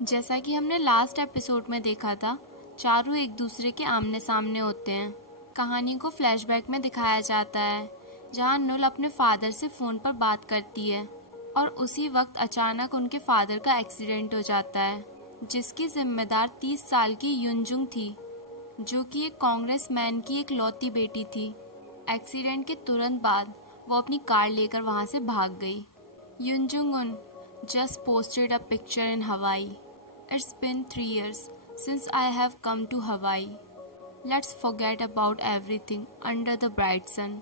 जैसा कि हमने लास्ट एपिसोड में देखा था, चारों एक दूसरे के आमने सामने होते हैं। कहानी को फ्लैशबैक में दिखाया जाता है, जहां नुल अपने फादर से फ़ोन पर बात करती है और उसी वक्त अचानक उनके फादर का एक्सीडेंट हो जाता है, जिसकी जिम्मेदार 30 साल की युनजुंग थी, जो कि एक कांग्रेसमैन की एक लौती बेटी थी। एक्सीडेंट के तुरंत बाद वो अपनी कार लेकर वहां से भाग गई। युनजुंग उन just posted a picture in Hawaii. It's been 3 years since I have come to Hawaii. Let's forget about everything under the bright sun.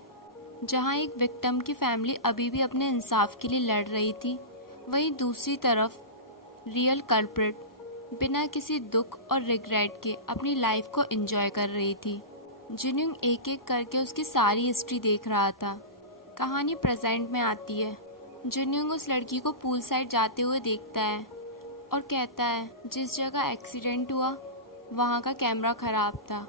जहां एक विक्टिम की फैमिली अभी भी अपने इंसाफ के लिए लड़ रही थी, वहीं दूसरी तरफ रियल कल्प्रिट बिना किसी दुख और रिग्रेट के अपनी लाइफ को एंजॉय कर रही थी। जिन्यूंग एक एक करके उसकी सारी हिस्ट्री देख रहा था। कहानी प्रेजेंट में आती है। जिन्यूंग उस लड़की को पूल साइड जाते हुए देखता है और कहता है, जिस जगह एक्सीडेंट हुआ वहाँ का कैमरा खराब था।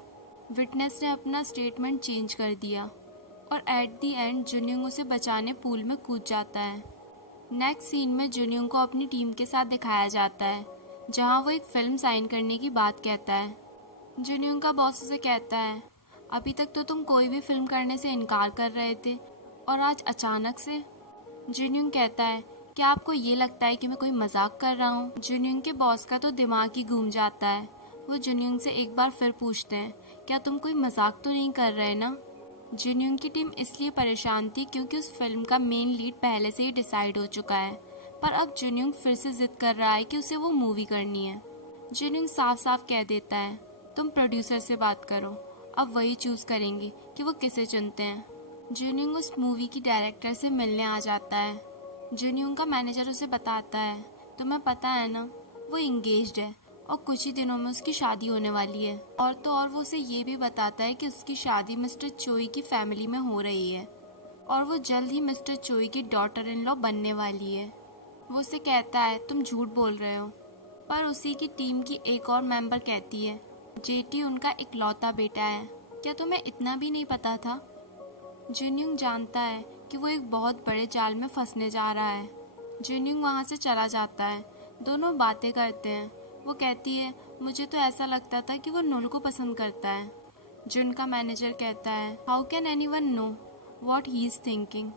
विटनेस ने अपना स्टेटमेंट चेंज कर दिया और एट दी एंड जिन्यूंग उसे बचाने पूल में कूद जाता है। नेक्स्ट सीन में जिन्यूंग को अपनी टीम के साथ दिखाया जाता है, जहाँ वो एक फिल्म साइन करने की बात कहता है। जिन्यूंग का बॉस उसे कहता है, अभी तक तो तुम कोई भी फिल्म करने से इनकार कर रहे थे और आज अचानक से। जिन्यूंग कहता है, क्या आपको ये लगता है कि मैं कोई मजाक कर रहा हूँ? जिन्यूंग के बॉस का तो दिमाग ही घूम जाता है। वो जिन्यूंग से एक बार फिर पूछते हैं, क्या तुम कोई मजाक तो नहीं कर रहे ना? जिन्यूंग की टीम इसलिए परेशान थी क्योंकि उस फिल्म का मेन लीड पहले से ही डिसाइड हो चुका है, पर अब जिन्यूंग फिर से जिद कर रहा है कि उसे वो मूवी करनी है। जिन्यूंग साफ साफ कह देता है, तुम प्रोड्यूसर से बात करो, अब वही चूज करेंगे कि वो किसे चुनते हैं। जिन्यूंग उस मूवी की डायरेक्टर से मिलने आ जाता है। जिन्यूंग का मैनेजर उसे बताता है, तुम्हें पता है ना, वो इंगेज्ड है और कुछ ही दिनों में उसकी शादी होने वाली है। और तो और वो उसे ये भी बताता है कि उसकी शादी मिस्टर चोई की फैमिली में हो रही है और वो जल्द ही मिस्टर चोई की डॉटर इन लॉ बनने वाली है। वो उसे कहता है, तुम झूठ बोल रहे हो। पर उसी की टीम की एक और मेंबर कहती है, जेटी उनका इकलौता बेटा है, क्या तुम्हें इतना भी नहीं पता था? जिन्यूंग जानता है कि वो एक बहुत बड़े जाल में फंसने जा रहा है। जिन्यूंग वहाँ से चला जाता है। दोनों बातें करते हैं। वो कहती है, मुझे तो ऐसा लगता था कि वो नुल को पसंद करता है। जुन का मैनेजर कहता है, how can anyone know what he is thinking.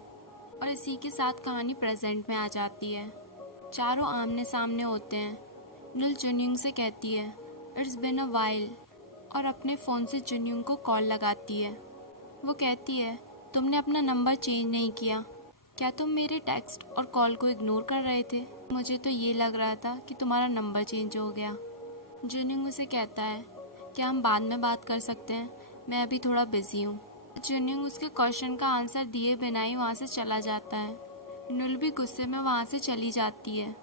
और इसी के साथ कहानी प्रेजेंट में आ जाती है। चारों आमने सामने होते हैं। नुल जिन्यूंग से कहती है, इट्स बिन अ वाइल, और अपने फ़ोन से जिन्यूंग को कॉल लगाती है। वो कहती है, तुमने अपना नंबर चेंज नहीं किया, क्या तुम मेरे टेक्स्ट और कॉल को इग्नोर कर रहे थे? मुझे तो ये लग रहा था कि तुम्हारा नंबर चेंज हो गया। जिन्यूंग उसे कहता है, क्या हम बाद में बात कर सकते हैं, मैं अभी थोड़ा बिजी हूँ। जिन्यूंग उसके क्वेश्चन का आंसर दिए बिना ही वहाँ से चला जाता है। नुल भी गुस्से में वहाँ से चली जाती है।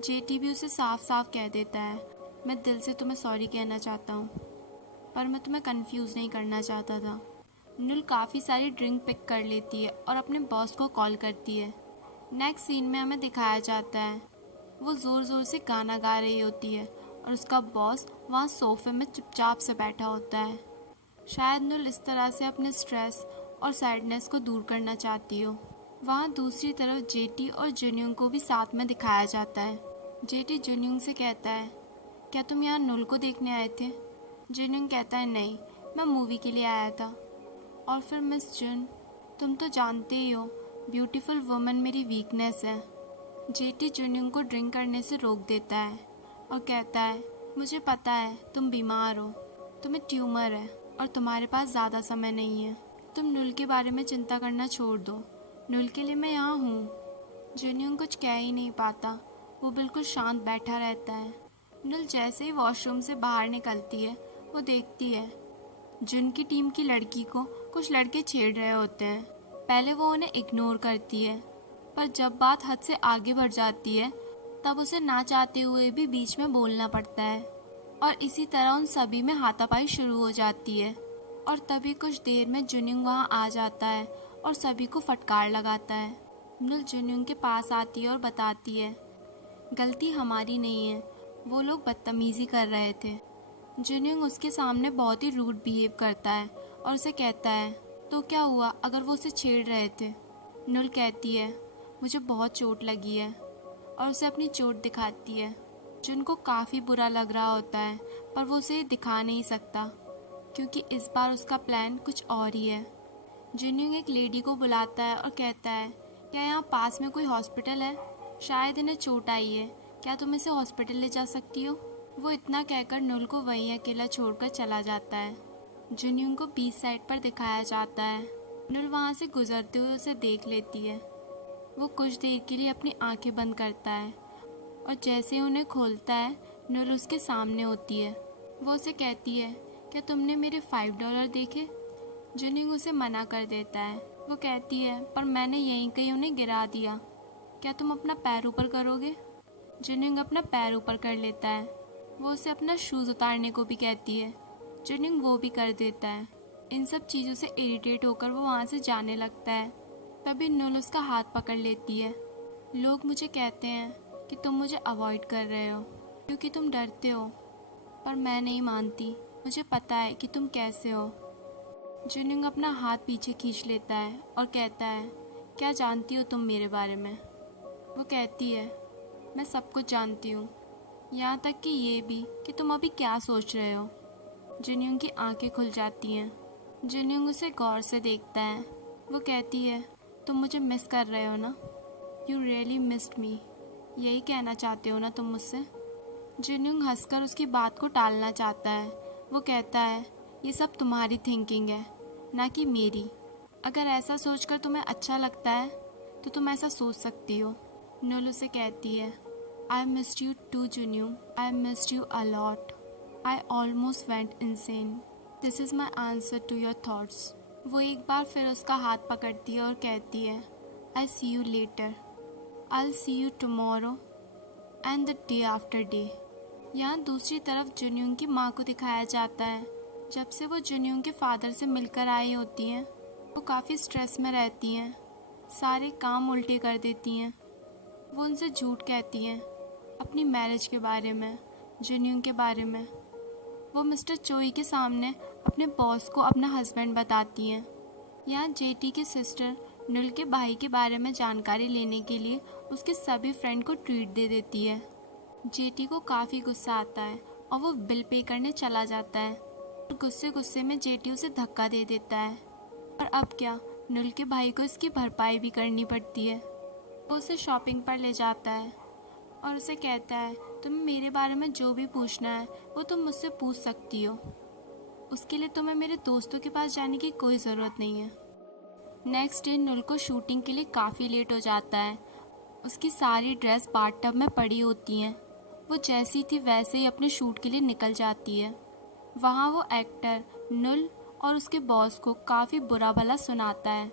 जेटी भी उसे साफ साफ कह देता है, मैं दिल से तुम्हें सॉरी कहना चाहता हूँ, पर मैं तुम्हें कंफ्यूज नहीं करना चाहता था। नुल काफ़ी सारी ड्रिंक पिक कर लेती है और अपने बॉस को कॉल करती है। नेक्स्ट सीन में हमें दिखाया जाता है, वो ज़ोर ज़ोर से गाना गा रही होती है और उसका बॉस वहाँ सोफे में चुपचाप से बैठा होता है। शायद नुल इस तरह से अपने स्ट्रेस और सैडनेस को दूर करना चाहती हो। वहाँ दूसरी तरफ जेटी और जिन्यूंग को भी साथ में दिखाया जाता है। जेटी जिन्यूंग से कहता है, क्या तुम यहाँ नुल को देखने आए थे? जिन्यूंग कहता है, नहीं, मैं मूवी के लिए आया था। और फिर मिस जुन, तुम तो जानते ही हो, ब्यूटीफुल वुमन मेरी वीकनेस है। जेटी जिन्यूंग को ड्रिंक करने से रोक देता है और कहता है, मुझे पता है तुम बीमार हो, तुम्हें ट्यूमर है और तुम्हारे पास ज़्यादा समय नहीं है। तुम नुल के बारे में चिंता करना छोड़ दो, नुल के लिए मैं यहाँ हूँ। जिन्यूंग कुछ कह ही नहीं पाता, वो बिल्कुल शांत बैठा रहता है। नुल जैसे ही वॉशरूम से बाहर निकलती है, वो देखती है जुन की टीम की लड़की को कुछ लड़के छेड़ रहे होते हैं। पहले वो उन्हें इग्नोर करती है, पर जब बात हद से आगे बढ़ जाती है तब उसे ना चाहते हुए भी बीच में बोलना पड़ता है और इसी तरह उन सभी में हाथापाई शुरू हो जाती है। और तभी कुछ देर में जुन्यूंग वहाँ आ जाता है और सभी को फटकार लगाता है। नुल जुन्यूंग के पास आती है और बताती है, गलती हमारी नहीं है, वो लोग बदतमीजी कर रहे थे। जिन्यूंग उसके सामने बहुत ही रूड बिहेव करता है और उसे कहता है, तो क्या हुआ अगर वो उसे छेड़ रहे थे? नुल कहती है, मुझे बहुत चोट लगी है, और उसे अपनी चोट दिखाती है। जिनको काफ़ी बुरा लग रहा होता है, पर वो उसे दिखा नहीं सकता क्योंकि इस बार उसका प्लान कुछ और ही है। जिनयूंग एक लेडी को बुलाता है और कहता है, क्या यहाँ पास में कोई हॉस्पिटल है? शायद इन्हें चोट आई है, क्या तुम इसे हॉस्पिटल ले जा सकती हो? वो इतना कहकर नुल को वहीं अकेला छोड़कर चला जाता है। जिनयूंग को बीच साइड पर दिखाया जाता है। नुल वहाँ से गुजरते हुए उसे देख लेती है। वो कुछ देर के लिए अपनी आंखें बंद करता है और जैसे ही उन्हें खोलता है, नुल उसके सामने होती है। वो उसे कहती है, क्या तुमने मेरे $5 देखे? जिनयूंग उसे मना कर देता है। वो कहती है, पर मैंने यहीं कहीं उन्हें गिरा दिया, क्या तुम अपना पैर ऊपर करोगे? जिनयूंग अपना पैर ऊपर कर लेता है। वो उसे अपना शूज़ उतारने को भी कहती है। जिनयूंग वो भी कर देता है। इन सब चीज़ों से इरिटेट होकर वो वहाँ से जाने लगता है। तभी नुल उसका हाथ पकड़ लेती है। लोग मुझे कहते हैं कि तुम मुझे अवॉइड कर रहे हो क्योंकि तुम डरते हो, पर मैं नहीं मानती। मुझे पता है कि तुम कैसे हो। जिनयूंग अपना हाथ पीछे खींच लेता है और कहता है, क्या जानती हो तुम मेरे बारे में? वो कहती है, मैं सब कुछ जानती हूँ, यहाँ तक कि ये भी कि तुम अभी क्या सोच रहे हो। जिनयूंग की आंखें खुल जाती हैं। जिनयूंग उसे गौर से देखता है। वो कहती है, तुम मुझे मिस कर रहे हो ना? यू रियली मिस्ड मी, यही कहना चाहते हो ना तुम मुझसे? जिनयूंग हंसकर उसकी बात को टालना चाहता है। वो कहता है, ये सब तुम्हारी थिंकिंग है, ना कि मेरी। अगर ऐसा सोचकर तुम्हें अच्छा लगता है तो तुम ऐसा सोच सकती हो। नुल उसे कहती है, I missed you too Jinyoung, I missed you a lot, I almost went insane, this is my answer to your thoughts. वो एक बार फिर उसका हाथ पकड़ती है और कहती है, I see you later, I see you tomorrow and the day after day. यहाँ दूसरी तरफ जिनयूंग की माँ को दिखाया जाता है। जब से वो जिनयूंग के फादर से मिलकर आई होती हैं, वो काफ़ी स्ट्रेस में रहती हैं, सारे काम उल्टे कर देती हैं। वो उनसे झूठ कहती हैं अपनी मैरिज के बारे में, जिनयूंग के बारे में। वो मिस्टर चोई के सामने अपने बॉस को अपना हस्बैंड बताती हैं। यहाँ जेटी की सिस्टर नुल के भाई के बारे में जानकारी लेने के लिए उसके सभी फ्रेंड को ट्रीट दे देती है। जेटी को काफ़ी गुस्सा आता है और वो बिल पे करने चला जाता है। गुस्से गुस्से में जेटी उसे धक्का दे देता है। और अब क्या, नुल के भाई को इसकी भरपाई भी करनी पड़ती है। वो उसे शॉपिंग पर ले जाता है और उसे कहता है, तुम्हें मेरे बारे में जो भी पूछना है वो तुम मुझसे पूछ सकती हो, उसके लिए तुम्हें मेरे दोस्तों के पास जाने की कोई ज़रूरत नहीं है। नेक्स्ट डे नुल को शूटिंग के लिए काफ़ी लेट हो जाता है। उसकी सारी ड्रेस बाथटब में पड़ी होती हैं। वो जैसी थी वैसे ही अपने शूट के लिए निकल जाती है। वहाँ वो एक्टर नुल और उसके बॉस को काफ़ी बुरा भला सुनाता है।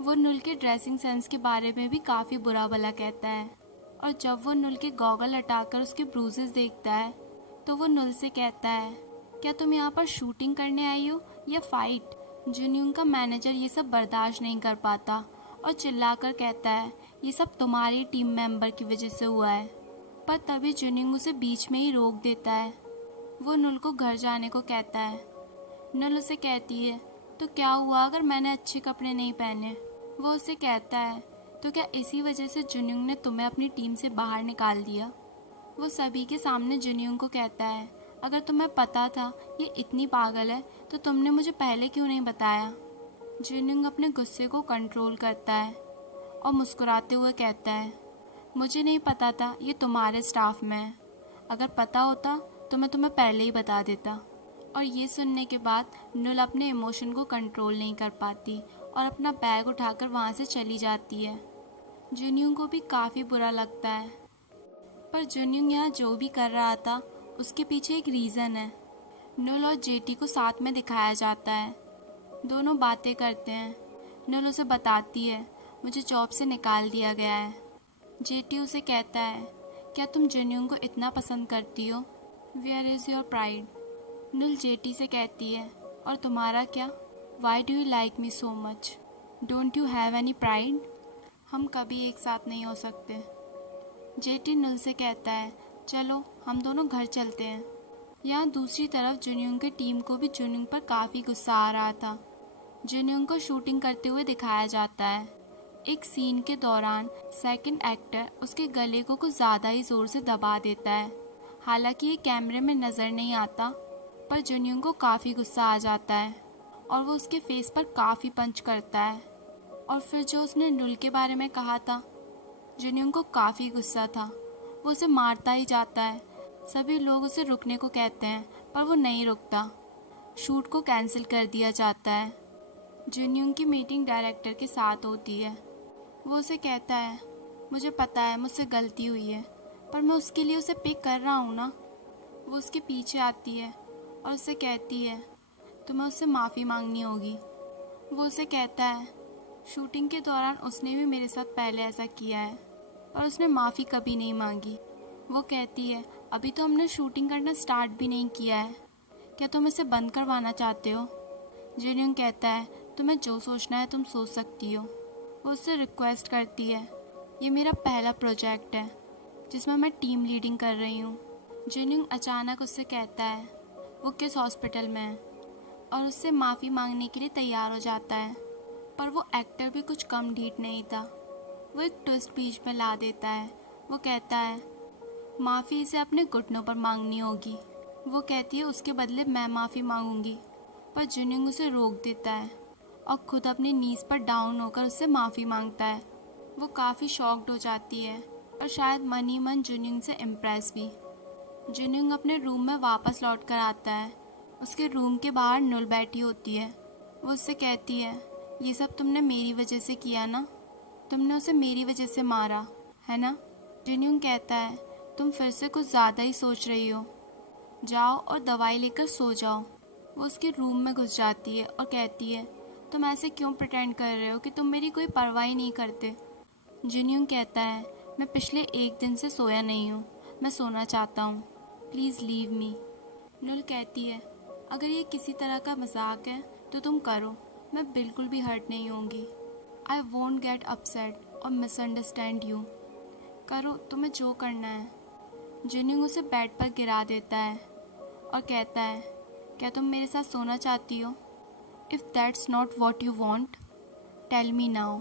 वो नुल के ड्रेसिंग सेंस के बारे में भी काफ़ी बुरा भला कहता है। और जब वो नुल के गॉगल हटाकर उसके ब्रूजेस देखता है तो वो नुल से कहता है, क्या तुम यहाँ पर शूटिंग करने आई हो या फाइट? जिनयूंग का मैनेजर ये सब बर्दाश्त नहीं कर पाता और चिल्लाकर कहता है, ये सब तुम्हारी टीम मेंबर की वजह से हुआ है। पर तभी जिनयूंग उसे बीच में ही रोक देता है। वो नुल को घर जाने को कहता है। नुल उसे कहती है, तो क्या हुआ अगर मैंने अच्छे कपड़े नहीं पहने? वो उसे कहता है, तो क्या इसी वजह से जिनयूंग ने तुम्हें अपनी टीम से बाहर निकाल दिया? वो सभी के सामने जिनयूंग को कहता है, अगर तुम्हें पता था ये इतनी पागल है तो तुमने मुझे पहले क्यों नहीं बताया? जिनयूंग अपने गुस्से को कंट्रोल करता है और मुस्कुराते हुए कहता है, मुझे नहीं पता था ये तुम्हारे स्टाफ में है, अगर पता होता तो मैं तुम्हें पहले ही बता देता। और ये सुनने के बाद नुल अपने इमोशन को कंट्रोल नहीं कर पाती और अपना बैग उठाकर वहाँ से चली जाती है। जिनयूंग को भी काफ़ी बुरा लगता है, पर जिनयूंग यहाँ जो भी कर रहा था उसके पीछे एक रीज़न है। नुल और जेटी को साथ में दिखाया जाता है। दोनों बातें करते हैं। नुल उसे बताती है, मुझे जॉब से निकाल दिया गया है। जेटी उसे कहता है, क्या तुम जिनयूंग को इतना पसंद करती हो? Where is your pride? नुल जेटी से कहती है, और तुम्हारा क्या? Why do you like me so much? Don't you have any pride? हम कभी एक साथ नहीं हो सकते। जेटी नुल से कहता है, चलो हम दोनों घर चलते हैं। यहाँ दूसरी तरफ जिनयूंग की टीम को भी जिनयूंग पर काफ़ी गुस्सा आ रहा था। जिनयूंग को शूटिंग करते हुए दिखाया जाता है। एक सीन के दौरान सेकंड एक्टर उसके गले को कुछ ज़्यादा ही ज़ोर से दबा देता है हालांकि ये कैमरे में नज़र नहीं आता, पर जुनयून को काफ़ी गुस्सा आ जाता है और वो उसके फेस पर काफ़ी पंच करता है। और फिर जो उसने नुल के बारे में कहा था, जुनयून को काफ़ी गुस्सा था। वो उसे मारता ही जाता है। सभी लोग उसे रुकने को कहते हैं, पर वो नहीं रुकता। शूट को कैंसिल कर दिया जाता है। जुनयून की मीटिंग डायरेक्टर के साथ होती है। वो उसे कहता है, मुझे पता है मुझसे गलती हुई है, पर मैं उसके लिए उसे पिक कर रहा हूँ ना। वो उसके पीछे आती है और उससे कहती है, तुम्हें उससे माफ़ी मांगनी होगी। वो उसे कहता है, शूटिंग के दौरान उसने भी मेरे साथ पहले ऐसा किया है, पर उसने माफ़ी कभी नहीं मांगी। वो कहती है, अभी तो हमने शूटिंग करना स्टार्ट भी नहीं किया है, क्या तुम इसे बंद करवाना चाहते हो? जुनयून कहता है, तुम्हें जो सोचना है तुम सोच सकती हो। वो उससे रिक्वेस्ट करती है, ये मेरा पहला प्रोजेक्ट है जिसमें मैं टीम लीडिंग कर रही हूँ। जुनयून अचानक उससे कहता है वो किस हॉस्पिटल में है और उससे माफ़ी मांगने के लिए तैयार हो जाता है। पर वो एक्टर भी कुछ कम ढीठ नहीं था। वो एक ट्विस्ट बीच में ला देता है। वो कहता है, माफ़ी इसे अपने घुटनों पर मांगनी होगी। वो कहती है उसके बदले मैं माफ़ी मांगूंगी, पर जुनयून उसे रोक देता है और खुद अपनी नीज़ पर डाउन होकर उससे माफ़ी मांगता है। वो काफ़ी शॉक्ड हो जाती है और शायद मन ही मन जुनयून से इम्प्रेस भी। जुनयून अपने रूम में वापस लौट कर आता है। उसके रूम के बाहर नुल बैठी होती है। वो उससे कहती है, ये सब तुमने मेरी वजह से किया ना, तुमने उसे मेरी वजह से मारा है ना? जुनयून कहता है, तुम फिर से कुछ ज़्यादा ही सोच रही हो, जाओ और दवाई लेकर सो जाओ। वो उसके रूम में घुस जाती है और कहती है, तुम ऐसे क्यों प्रिटेंड कर रहे हो कि तुम मेरी कोई परवाह ही नहीं करते? जुनयून कहता है, मैं पिछले एक दिन से सोया नहीं हूँ, मैं सोना चाहता हूँ, प्लीज़ लीव मी। नुल कहती है, अगर ये किसी तरह का मजाक है तो तुम करो, मैं बिल्कुल भी हर्ट नहीं होंगी। आई वोंट गेट अपसेट और मिसअंडरस्टैंड यू। करो, तुम्हें जो करना है। जुनयून उसे बेड पर गिरा देता है और कहता है, क्या तुम मेरे साथ सोना चाहती हो? If that's not what you want, tell me now,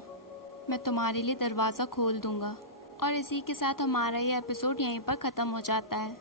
मैं तुम्हारे लिए दरवाज़ा खोल दूँगा। और इसी के साथ हमारा ये एपिसोड यहीं पर ख़त्म हो जाता है।